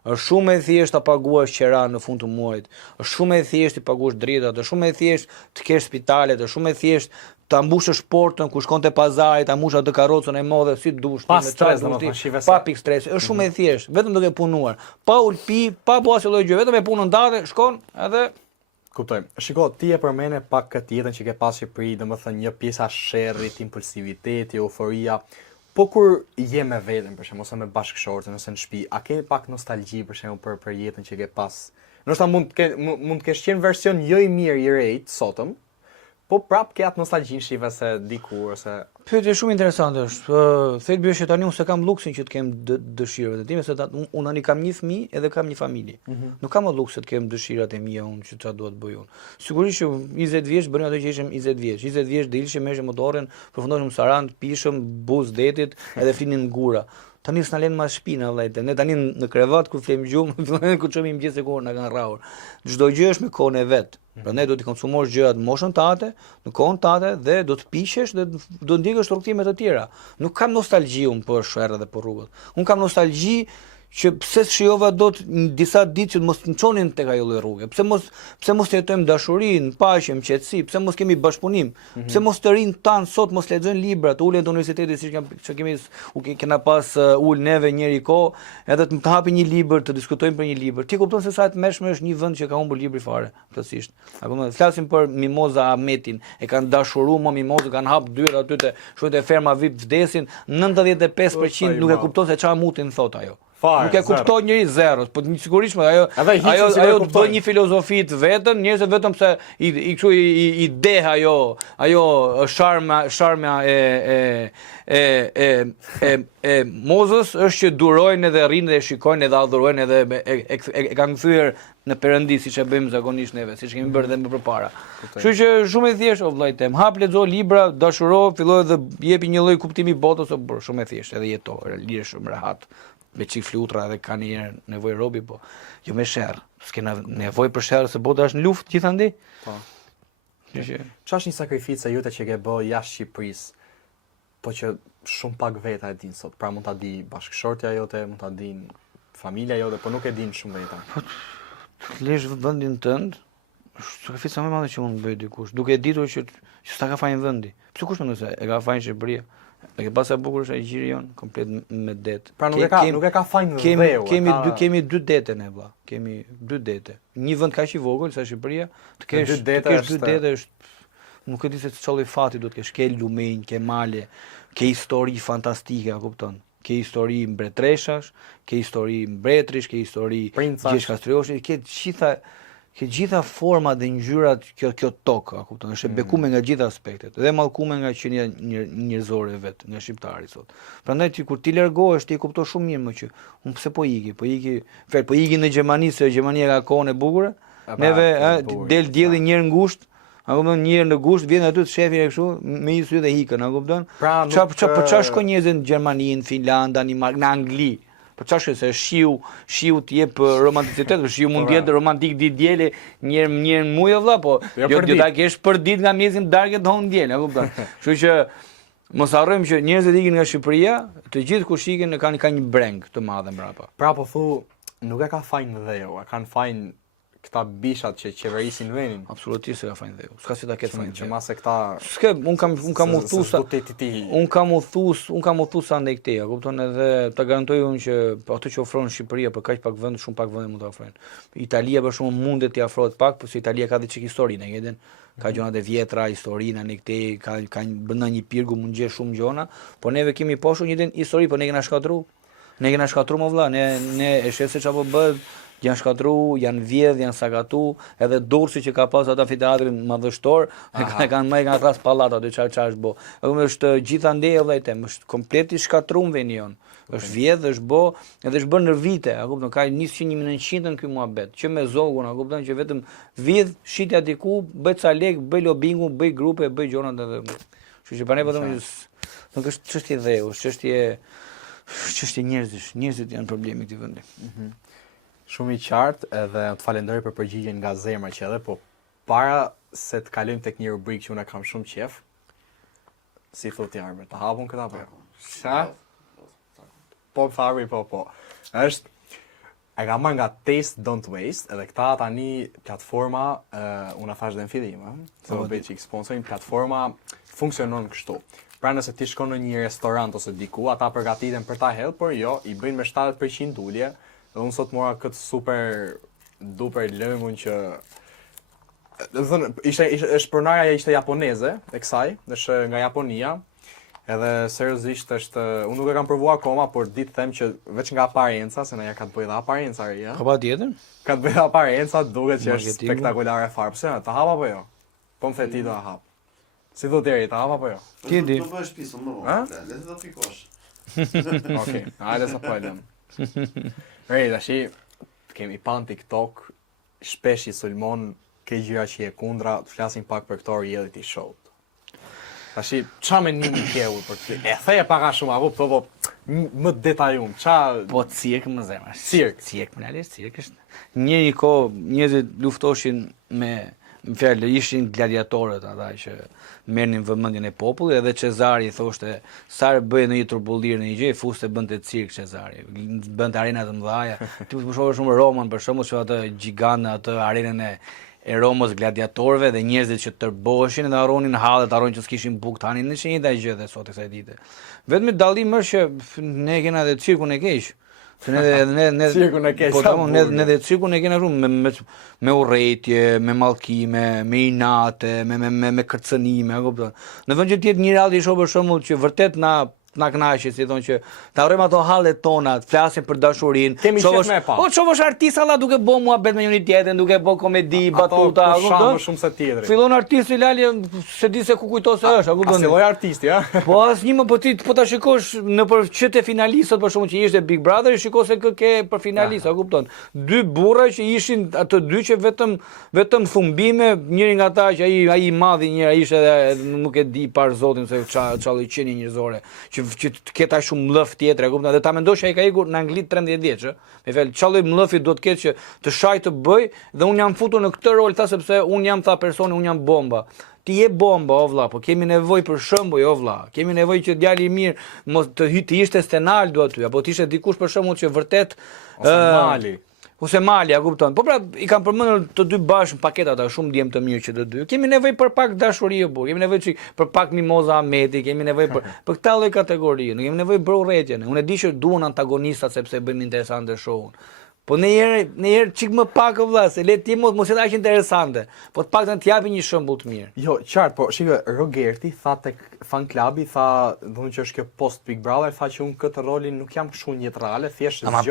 Është shumë e thjeshtë ta paguash qera në fund të muajit. Është shumë e thjeshtë të paguash dritat, është shumë e thjeshtë të kesh spitalet, është shumë e thjeshtë ta mbushësh portën ku shkon te pazari, ta mbush atë karrocën e madhe si dush ti me stres, domethënë pa pikë stresi. Është shumë e thjeshtë, vetëm duke punuar, pa ulpi, pa bua asnjë lloj gjë, vetëm e punën datë, shkon edhe kuptoj. Shiko, ti e përmene pak këtë jetën që ke pas Shqipëri, domethënë një pjesa sherrit, impulsiviteti, euforia. Po kur je me veten, për shembull, ose me bashkëshorten, ose në shtëpi, a ke pak nostalgji për shembull për jetën që ke pas? Ndoshta mund të kesh qenë version jo i mirë i rejt sotëm, Po prap ke atë nostalgjinë shive se dikur ose Pyetje shumë interesante është. Thelbi është që tani unë se kam luksin që të kem dëshirat e time, se unë tani kam një fëmijë edhe kam një familje. Nuk kam luks të kem dëshirat e mia unë që çfarë dua të bëj unë. Sigurisht që 20 vjeç bënim ato që ishim 20 vjeç. 20 vjeç dilshim, merrshim motorin, përfundoshim në Sarand, pishëm buz detit edhe flinin ngura. Tani s'na lën mas shpina vëllai. Ne tani në krevat kur flem gjumë, ku çomi mëngjes se kur na kanë rrahur. Çdo gjë është me kohën e vet. Prandaj do të konsumosh gjërat në moshën tate, në kohën tate dhe do të pishesh dhe do ndjekësh rrugtime të tjera. Nuk kam nostalgji unë për sherrë dhe për rrugët. Unë kam nostalgji që pse shijova dot disa ditë që mos të çonin tek ajo lloj rruge. Pse mos jetojmë dashurinë, paqen, qetësi, pse mos kemi bashkëpunim? Pse mos të rinë tan sot mos lexojnë libra, të ulen te universiteti siç kena pas ul neve njëri kohë, edhe të hapi një libër, të diskutojmë për një libër. Ti kupton se sa të mëshme është një vend që ka humbur libri fare, plotësisht. Apo më flasim për Mimoza Ahmetin, e kanë dashuruar më Mimoza, kanë hap dyert aty te shkruajt e ferma VIP vdesin, 95% nuk e kupton se çfarë mutin thot ajo. Nuk e kupton njëri zero, po sigurisht ajo të bëj një filozofi të vetën, njerëzit vetëm se i deh ajo sharma e Mozës është që durojnë edhe rrinë dhe shikojnë edhe adhurojnë edhe e kanë kthyer në Perëndi siç e bëjmë zakonisht neve, siç kemi bërë edhe më përpara. Kështu që shumë e thjeshtë o vllai tem, hap lexo libra, dashuro, filloj dhe jepi një lloj kuptimi botës, shumë e thjeshtë, edhe jeto, liresh shumë rehat. Me çik flutra edhe ka një nevojë robi, po jo me sherr. S'kena nevojë për sherr se bota është në luftë gjithandej. Po. Çfarë është një sakrificë jote që ke bë jashtë Shqipërisë, po që shumë pak veta e din sot. Pra mund ta di bashkëshortja jote, mund ta din familja jote, po nuk e din shumë veta. Po të lesh vendin tënd, është sakrifica më e madhe që mund të bëj dikush, duke ditur që s'ta ka fajin vendi. Pse kush mendon se e ka fajin Shqipëria? E ke pasur bukur është ai gjiri jon komplet me det. Pra nuk e ka fajin dheu. Kemi dy dete ne vlla. Kemi dy dete. Një vend kaq i vogël sa Shqipëria, të kesh dy dete është nuk e di se çolli fati do të kesh, ke lumenj, ke male, ke histori fantastike, a kupton? Ke histori mbretreshash, ke histori mbretrish, ke histori gjesh kastrioshi, ke gjitha format dhe ngjyrat kjo tokë, a kupton, është e bekuar nga gjitha aspektet, dhe mallkuar nga qenia njerëzore vet, nga shqiptari sot. Prandaj ti kur ti largohesh, ti e kupton shumë mirë më që unë pse po iki në Gjermani, se Gjermania ka kohën e bukur. Neve del dielli një herë ngushtë, a kupton, një herë në gusht, vjen aty të shefi kështu, me një sy dhe hikën, a kupton? Çfarë shkon njerëzit në Gjermani, në Finland, Danimark, në Angli? Po çfarë se shiu të jep romanticitet, shiu mund të jetë romantik ditë diele, një herë në muaj vëlla, po jo ta kesh për ditë nga mjesin darkë të hon diel, e kupton? Kështu që mos harrojmë që njerëzit ikin nga Shqipëria, të gjithë kush ikin kanë një breng të madh mbrapa. Pra po thu, nuk e ka fajin dheu, e kanë fajin këta bishat që qeverisin vendin. Absolutisht se ka fajin dheu. S'ka si ta ketë fajin. Që mase këta un kam udhthus sa ndaj këtej, kupton, edhe ta garantoj unë që ato që ofron Shqipëria për kaq pak vend, shumë pak vende mund të ofrojnë. Italia për shkakun mundet t'i afrohet pak, por se Italia ka dhe çik historinë, e gjeten. Ka gjonat e vjetra, historinë ne këtej, ka brenda një pirgu mund gjesh shumë gjona, po neve kemi poshtur një histori, po ne kena shkatru. Ne kena shkatru më vëlla, ne e sheh se çapo bëhet. Janë shkatru, janë vjedh, janë sakatu, edhe Durrësi që ka pas ata amfiteatrin madhështor, kanë thras pallata aty çfarë është bë. Është gjithandej vëllai tem, është komplet i shkatruar veni jon. Është vjedh, është bë, edhe është bërë në vite, a kupton, ka nisë 1900-ën ky muhabet, që me zogun, a kupton, që vetëm vjedh, shitja diku, bëj ca lek, bëj lobingu, bëj grupe, bëj gjonat edhe. Kështu që para vetëm nuk është çështje dheu, është çështje njerëzish, njerëzit janë problemi i këtij vendi. Shumë i qartë edhe të falenderoj për përgjigjen nga zemra që edhe, po para se të kalojmë tek një rubrikë që unë kam shumë qef, si thotë Arbe, ta hapun këtë apo jo? Sa? Po Fabri, po. Është e kam marrë nga Taste Don't Waste, edhe këta tani platforma, unë thash dhe në fillim, se bëj çik sponsorin, platforma funksionon kështu. Pra nëse ti shkon në një restorant ose diku, ata përgatiten për ta hedhur, por jo, i bëjnë me 70% ulje. Dhe unë sot mora këtë super duper lëngun që është pronarja ishte japoneze e kësaj, është nga Japonia. Edhe seriozisht është, unë nuk e kam provuar akoma, por ditë them që veç nga aparenca, se na ja ka të bëjë dhe aparenca reja. Ka patjetër? Ka të bëjë aparenca, duket që është spektakolare fare. Pse ta hap apo jo? Po më the ti do ta hap. Si do deri ta hap apo jo? Ti di. Do bësh pisën më Ha? vonë. Le të do pikosh. Okej, hajde sa po e lëm. Tash kemi pan TikTok, shpesh i sulmon ke gjëra që e kundra, të flasim pak për këto reality show. Tash ç'a mendimi ke u për këtë? E the pak a shumë, apo po më detajum. Ç'a Po cirk më zemra. Cirk. Cirk, realisht cirk është. Një kohë njerëzit luftoshin me fjalë, ishin gladiatorët ata që merrnin vëmendjen e popullit, edhe Cezari thoshte sa bëj në një turbullir në një gjë, fuste bënte cirk Cezari. Bënte arena të mëdha. Ti po shohësh shumë Romën për shembull, që atë gjigant atë arenën e Romës gladiatorëve dhe njerëzit që tërboheshin dhe harronin hallet, harronin që s'kishin bukë tani në shenjë ai gjë dhe sot e kësaj dite. Vetëm dallim është që ne kena edhe cirkun e keq. Se ne Cirkun e keq, po sa tamam, ne burr. dhe cirkun e kena shumë me urrëtie, me mallkime, me inate, me kërcënime, e kupton. Në vend që të jetë një reality show për shembull që vërtet na kënaqë, si thonë që ta harrojmë ato hallet tona, të flasim për dashurinë. Kemi qef me e pa. Po çovësh artista alla duke bë muhabet me njëri tjetrin, duke bë komedi, batuta, ato e shamë kupton? më shumë se tjetri. Fillon artisti Lali se di se ku kujto se është, a A kupton? si lloj artisti, ha? Po asnjë më po ta shikosh në për çete finalistët për shkakun që ishte Big Brother, shiko se kë ke për finalist, a kupton? Dy burra që ishin ato dy që vetëm thumbime, njëri nga ata që ai i madhi, njëra ishte edhe nuk e di par zotin se çallë qenie njerëzore, që të ketë aq shumë mllëf tjetër, e kupton? Dhe ta mendosh ai ka ikur në Angli 13 vjeç, ë? Me fjalë çallë mllëfi do të ketë që të shaj të bëj dhe un jam futur në këtë rol sepse un jam personi, un jam bomba. Ti je bomba, o vlla, po kemi nevojë për shembull, o vlla. Kemi nevojë që djali i mirë mos të ishte Stenaldo aty, apo të ishte dikush për shembull që vërtet Ose Mali. Ose Mali, a kupton? Po pra i kam përmendur të dy bashkë në paketa ata, shumë djem të mirë që të dy. Kemi nevojë për pak dashuri o burr, kemi nevojë për pak Mimoza Ahmeti, kemi nevojë për këtë lloj kategorie, ne kemi nevojë për urrëtien. Unë e di që duan antagonistat sepse bëjmë interesante show-un. Po në herë çik më pak o vlla, se le ti mos jetë aq interesante. Po të paktën t'japi një shembull të mirë. Jo, qartë, po shikoj, Rogerti tha tek fan klubi, tha, domun që është kjo post Big Brother, tha që unë këtë rolin nuk jam kështu njetrale, thjesht Ama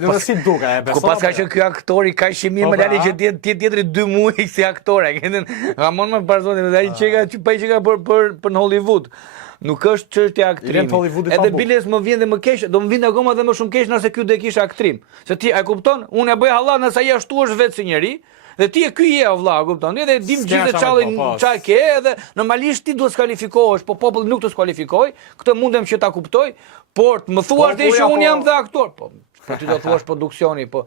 Do si duka, e besoj. Ku pas ka qenë ky aktori kaq i mirë, më lali që tjetri 2 muaj si aktor, e keni. Ramon më barzoni, ai çeka për në Hollywood. Nuk është çështja aktrimit. Edhe biles më vjen dhe më keq, do më vjen akoma dhe më shumë keq nëse ky do kishte aktrim. Se ti e kupton, unë e bëj hallat nëse ai ashtu është vetë si njeri. Dhe ti e ky je o vlla, kupton? Edhe dim gjithë çallin ç'a ke, edhe normalisht ti duhet të skualifikohesh, po populli nuk të skualifikoj. Këtë mundem që ta kuptoj, por të më thuash ti që unë jam dhe aktor. Po ti do thuash produksioni, po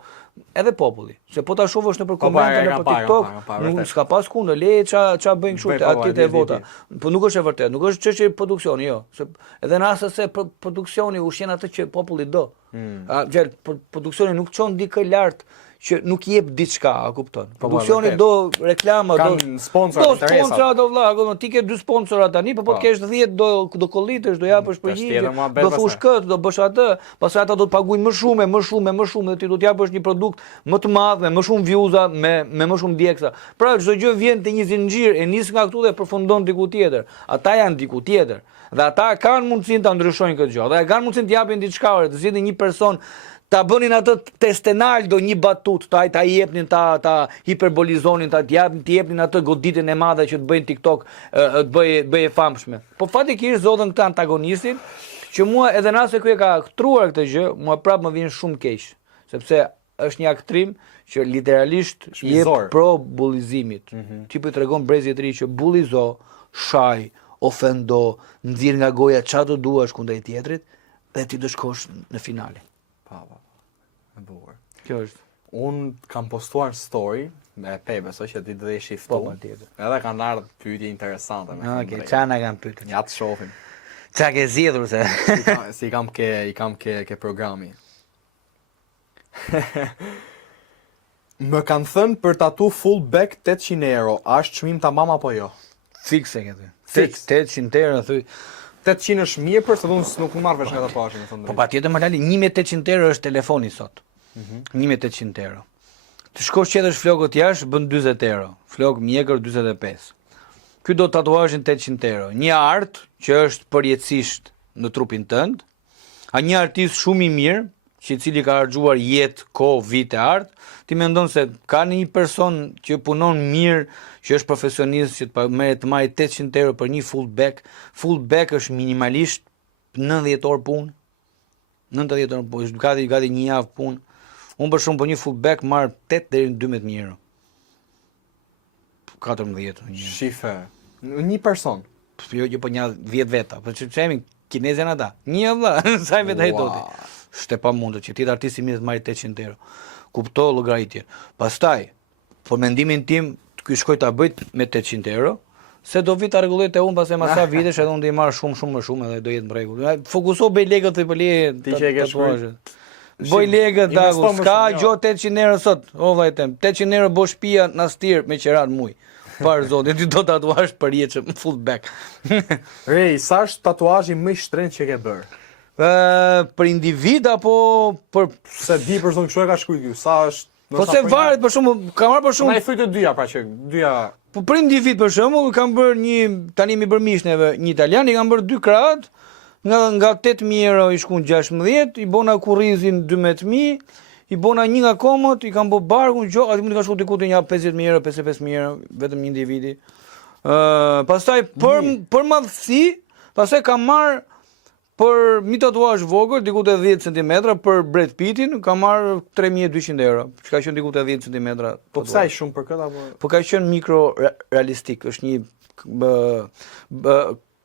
edhe populli. Se po ta shohësh nëpër komente nëpër TikTok, nuk s'ka pas kundër, le ç'a bëjnë kështu aty te vota. Po nuk është e vërtetë, nuk është çështje produksioni, jo. Se edhe në rast se produksioni ushqen atë që populli do. Produksioni nuk çon dikë lart që nuk jep diçka, a kupton? Produksioni do reklama, do sponsora, sponsora do vlla, ti ke 2 sponsora tani, po të kesh 10 do kollitesh, do japësh përgjigje, do thush këtë, do bësh atë, pastaj ata do të paguajnë më shumë dhe ti do të japësh një produkt më të madh, me më shumë views-a, me më shumë djegsa. Pra çdo gjë vjen te një zinxhir, e nis nga këtu dhe përfundon diku tjetër. Ata janë diku tjetër. Dhe ata kanë mundësinë ta ndryshojnë këtë gjë. Ata kanë mundësinë të japin diçka, të zgjidhin një person ta bënin atë te Stenaldo një batut, ta jepnin, ta hiperbolizonin, ta jepnin atë goditën e madhe që të bëjnë TikTok, të bëj e famshme. Po fatikisht zodhen këtë antagonistin, që mua edhe nëse ky e ka aktruar këtë gjë, mua prapë më vjen shumë keq, sepse është një aktrim që literalisht jep pro bullizimit. Ti po i tregon brezit të ri që bullizo, shaj, ofendo, nxirr nga goja çfarë do duash kundër tjetrit dhe ti do shkosh në finale. E bukur. Kjo është. Unë kam postuar story me besoj që ti do të ishi ftu. Edhe kanë ardhur pyetje interesante me. Okej, çana kanë pyetur. Ja të shohim. Çka ke zgjedhur se? Si i kam ke programi. Më kanë thënë për tatu full back 800 euro, a është çmim tamam apo jo? Fikse këtë. Fiks. 800 euro thuj. 800 është mirë për se unë nuk marr vesh nga ato pashë, më thonë. Po patjetër më lali 1800 euro është telefoni sot. 1800 euro. Të shkosh qetesh flokët jashtë bën 40 euro. Flok mjekër 45. Ky do tatuazhin 800 euro. Një art që është përjetësisht në trupin tënd, a një artist shumë i mirë që i cili ka harxuar jetë, kohë, vite art, ti mendon se ka një person që punon mirë, që është profesionist, që të marrë 800 euro për një fullback. Fullback është minimalisht 90 orë punë. 90 orë punë, është gati një javë punë. Unë për shumë për një fullback marr 8 deri në 12.000 euro. 14 një. Shife, një person. Jo po një 10 veta, po çemi kinezën ata. Një vëlla, sa i vetë ai doti. Është e pamundur që ti të artisti mirë të marrë 800 euro. Kupto llogaritje. Pastaj, për mendimin tim, ky shkoj ta bëj me 800 euro, se do vi ta rregulloj te unë pas e masa vitesh edhe unë do i marr shumë më shumë edhe do jetë në rregull. Fokuso bëj legët të bëj ti që e ke shkruar. Boj legët dagu, s'ka gjë 800 euro sot. O vllajtem, 800 euro bosh shtëpia na stir me qerat muj. Par zotin, ti do tatuazh për jetëm fullback. Rej, sa është tatuazhi më i shtrenjtë që ke bërë? Për individ apo për se di për zonë kështu e ka shkruar ky. Sa është? Po se varet për shembull, kam marrë për shembull. Na i thuj të dyja pra që dyja. Po për individ për shembull kam bërë një tani mi bër mishneve, një italian i kam bërë 2 krahat, nga 8.000 euro i shkon 16, i bona kurrizin 12.000, i bona një nga komot, i kam bë barkun, aty mund të ka shkuar diku te një 50.000 euro, 55.000 euro, vetëm një individi. Pastaj për madhësi, pastaj kam marr për një tatuazh vogël, diku te 10 cm për Brad Pittin, kam marr 3.200 euro. Që ka qenë diku te 10 cm. Po pse ai shumë për këtë apo? Po ka qenë mikro realistik, është një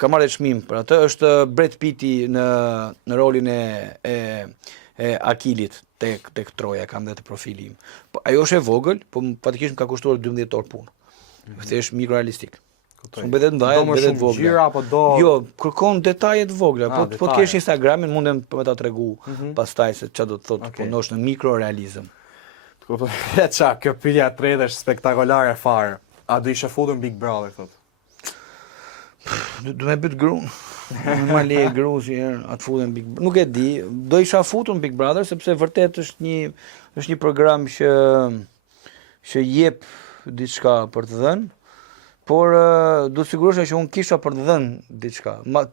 kam marrë çmim për atë, është Brad Pitti në rolin e Akilit tek Troja, kam dhe të profili im. Po ajo është e vogël, po fatikisht më ka kushtuar 12 orë punë. Thjesht mikro realistik. Unë bedet ndaja, bedet vogla. Jo, kërkon detaje të vogla, po të kesh Instagramin, mundem me ta tregu pastaj se çfarë do të thotë punosh në mikrorealizëm. Ça, kjo pyetja e tretë është spektakolare fare. A do ishe futur në Big Brother thotë? Do me byt gruan. Ma leje gru si atë futem Big Brother. Nuk e di, do isha futur në Big Brother sepse vërtet është një program që jep diçka për të dhënë. Por do sigurisht që unë kisha për të dhënë diçka.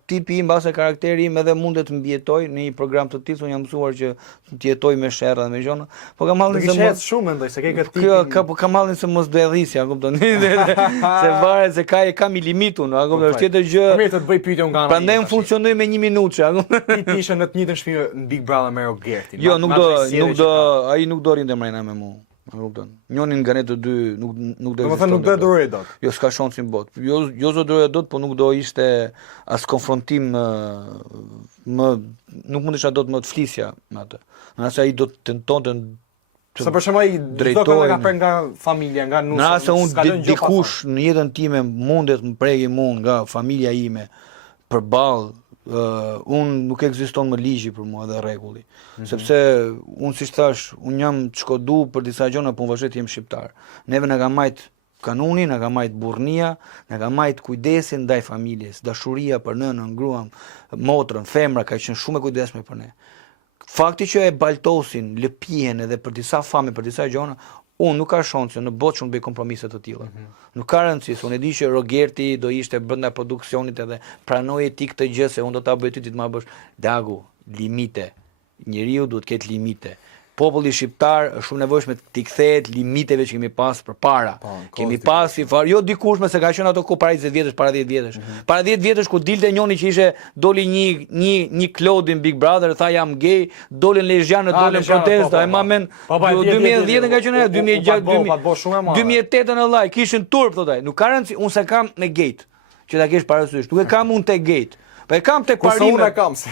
Tipi im, mbase karakteri im edhe mundet të mbijetoj në një program të tillë, unë jam mësuar që të jetoj me sherra dhe me gjona. Po kam hallin se mos shumë mendoj se ke këtë tipin. Kam hallin se mos do e dhisja, kupton? Se varet se kam i limitun, a kupton? Është tjetër gjë. Mirë të bëj pyetje nga ana. Prandaj unë funksionoj me 1 minutë, a kupton? Ti ishe në të njëjtën shtëpi në Big Brother me Rogertin. Jo, ai nuk do rinte mrena me mua. Kupton. Njonin nga ne të dy nuk do. Domethënë nuk do e duroj dot. Jo, s'ka shansin bot. Jo do duroj dot, po nuk do ishte as konfrontim nuk mund isha dot më të flisja me atë. Nëse ai do të tentonte sa për shembull ai çdo kënd ka nga familja, nga nusa. Nëse unë dikush në jetën time mundet më preki mua nga familja ime përballë unë nuk ekziston më ligji për mua dhe rregulli. Sepse unë siç thash, unë jam të shkodu për disa gjëra, po vazhdoj të jem shqiptar. Neve na ka marrë kanuni, na ka marrë burrnia, na ka marrë kujdesi ndaj familjes, dashuria për nënën, gruan, motrën, femra ka qenë shumë e kujdesshme për ne. Fakti që e baltosin, lëpihen edhe për disa fame, për disa gjëra, unë nuk ka shanse në botë shumë bëj kompromise të tilla. Nuk ka rëndësi, unë e di që Rogerti do ishte brenda produksionit edhe pranoi ti këtë gjë se unë do ta bëj ti të ma bësh dagu, limite. Njeriu duhet të ketë limite. Populli shqiptar është shumë nevojshëm të kthehet limiteve që kemi pas përpara. Kemi pas jo dikush me se ka qenë ato ku para 20 vjetësh, para 10 vjetësh. Para 10 vjetësh ku dilte njëri që doli një Claudin Big Brother, tha jam gay, dolën lezhjanë, dolën protesta, e mamen 2010 ka qenë, 2008 në vllaj, kishin turp thotë ai. Nuk ka rëndësi, unë se kam me gate, që ta kesh parasysh. Nuk e kam unë te gate. Po e kam tek parime. Unë e kam. Se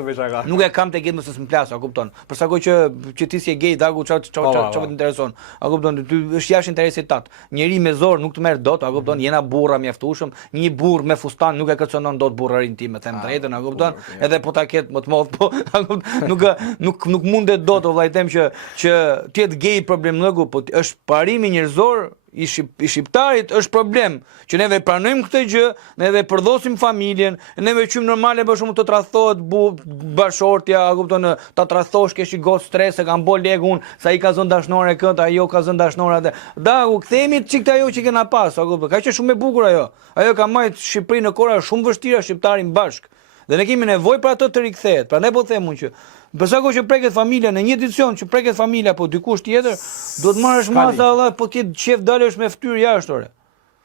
më shaka. Nuk e kam tek gate mëse s'm plas, a kupton? Për sa kohë që ti si e gay, dagu çfarë të intereson. A kupton? Ty është jashtë interesit tat. Njeri me zor nuk të merr dot, a kupton? Jena burra mjaftueshëm, një burr me fustan nuk e kërconon dot burrarin tim, e them drejtën, a kupton? Edhe po ta ket më të madh, po nuk mundet dot o vllajtem që ti jetë gay problemlëku, po është parimi njerëzor i shqiptarit është problem, që neve pranojmë këtë gjë, neve përdhosim familjen, neve qymë normale për shumë të tradhohet bashortja, kupton, ta tradhosh kesh i gotë stres, se kam bo legun, sa i ka zënë dashnore këtë, ajo ka zënë dashnore atë. Da, u kthehemi çikta ajo që kena pas, kupton. Ka qenë shumë e bukur ajo. Ajo ka marrë Shqipërinë në kora shumë vështira shqiptarin bashk. Dhe ne kemi nevojë për atë të rikthehet. Prandaj po them unë që besa ko që preket familja në një edicion që preket familja po dikush tjetër, do të marrësh masa valla, po ti qef dalësh me fytyrë jashtë ore.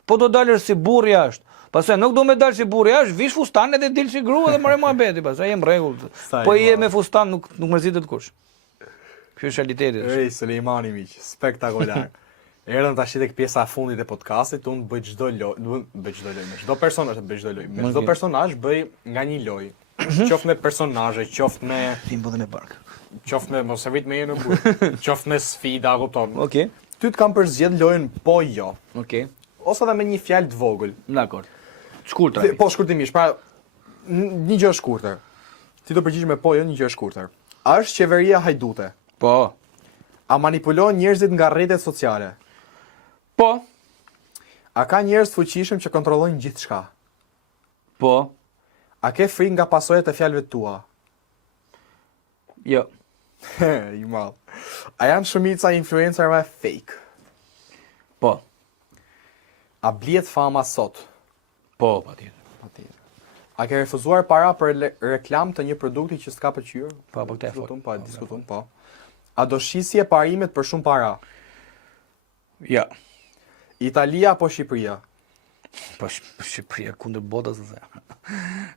Po do dalësh si burr jashtë. Pastaj nuk do me dalë si burr jashtë, vish fustanin dhe dil si grua dhe marrë muhabeti, pastaj jem rregull. Po je me fustan nuk mërzitet kush. Kjo është realiteti. Ej, Sulejmani miq, spektakolar. Erdhëm tash tek pjesa e fundit e podcastit, unë bëj çdo lojë, me çdo personazh bëj çdo lojë. Me çdo personazh bëj nga një lojë. Qoftë me personazhe, qoftë me Timbën e bark. qoftë me mos e vit me në burr, qoftë me sfida, kupton. Okej. Ty të kam përzgjedh lojën po jo. Okej. Ose edhe me një fjalë të vogël. Dakor. Shkurtër. Po shkurtimisht, pra një gjë shkurtër. Ti do përgjigjesh me po jo, një gjë shkurtër. A është qeveria hajdute? Po. A manipulon njerëzit nga rrjetet sociale? Po. A ka njerëz të fuqishëm që kontrollojnë gjithçka? Po. A ke frikë nga pasojat e fjalëve tua? Jo. I mall. A janë shumica influencerëve fake? Po. A blihet fama sot? Po, patjetër. A ke refuzuar para për reklam të një produkti që s'ka pëlqyer? Po, po këtë e fol. Diskutojmë, po. A do shisje parimet për shumë para? Ja. Italia apo Shqipëria? Po Shqipëria kundër botës ose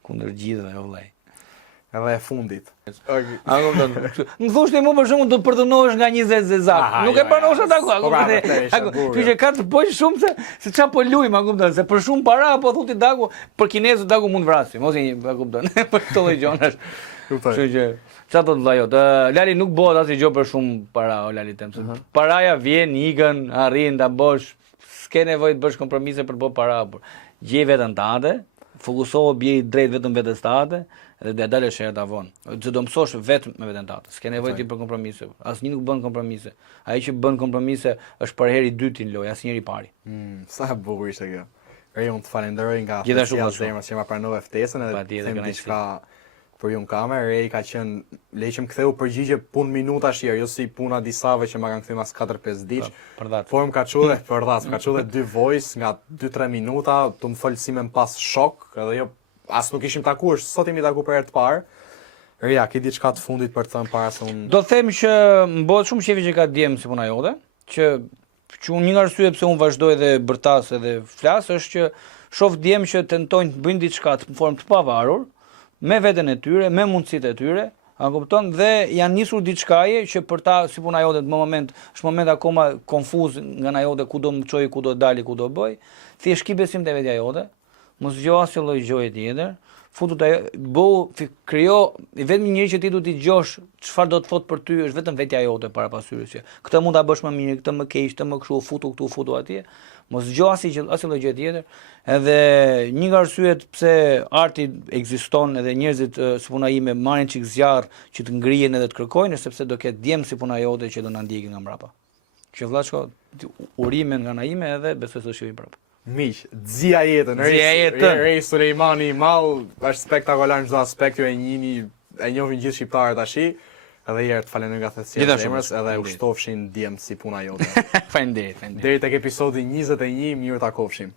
kundër gjithëve o vllai. Edhe e fundit. A kupton? Më thosh ti më për shkakun do të përdhunohesh nga 20 zezak. Nuk e banosh atë aku. Ti që ka të bëj shumë se çfarë po lujm, a kupton? Se për shumë para apo thotë dagu, për kinezët dagu mund vrasim. Mos e kupton. Për këto lloj gjonash. Kuptoj. Kështu që çfarë do të vllajot? Lali nuk bëhet asnjë gjë për shumë para, o Lali them. Paraja vjen, ikën, arrin ta bësh. S'ke nevojë të bësh kompromise për bë para. Gjej veten tande, fokusohu bie drejt vetëm vetes tande dhe do dalësh herë davon. Çdo do mësosh vetëm me veten tande. S'ke nevojë ti për kompromise. Asnjë nuk bën kompromise. Ai që bën kompromise është për herë i dytë në lojë, asnjëri i pari. Sa e bukur ishte kjo. Unë të falenderoj nga Gjithashtu zemrës që ma pranove ftesën edhe them diçka për ju në kamerë. Rej ka qenë, leqëm ktheu përgjigje punë minuta shirë, jo si puna disave që ma kanë kthy mas 4-5 ditë. Por më ka çuar më ka çuar 2 voice nga 2-3 minuta, të më folë si me më pas shok, edhe jo as nuk ishim takuar, sot jemi taku për herë të parë. Reja, ki diçka të fundit për të thënë para se unë. Do të them që më bëhet shumë shefi që ka djem si puna jote, që unë një nga arsyet pse unë vazhdoj dhe bërtas edhe flas është që shoh djem që tentojnë të bëjnë diçka në formë të pavarur, me veten e tyre, me mundësitë e tyre, a kupton, dhe janë nisur diçkaje që për ta si puna jote në moment, është moment akoma konfuz nga na jote ku do më çoj, ku do dali, ku do bëj. Thjesht ki besim te vetja jote, mos dëgjo asnjë lloj gjoje tjetër. Futu ta krijo vetëm një që ti du t'i dëgjosh çfarë do të thotë për ty është vetëm vetja jote para pasyrës që këtë mund ta bësh më mirë, këtë më keq, këtë më kështu, futu këtu, futu atje. Mos dëgjo asnjë lloj gjë tjetër. Edhe një nga arsyet pse arti ekziston edhe njerëzit si puna ime marrin çik zjarr që të ngrihen edhe të kërkojnë sepse do ketë djem si puna jote që do na ndjekin nga mbrapa. Që vllachko urime nga ana ime edhe besoj se shihim prapë. Miq, dzia jetën. Rej Sulejmani Mall, është spektakolar në çdo aspekt, ju e njihni, e njohin gjithë shqiptarët tash. Edhe herë të falenderoj nga thjeshtësia e zemrës, edhe u shtofshin djem si puna jote. Faleminderit. Deri tek episodi 21, mirë takofshim.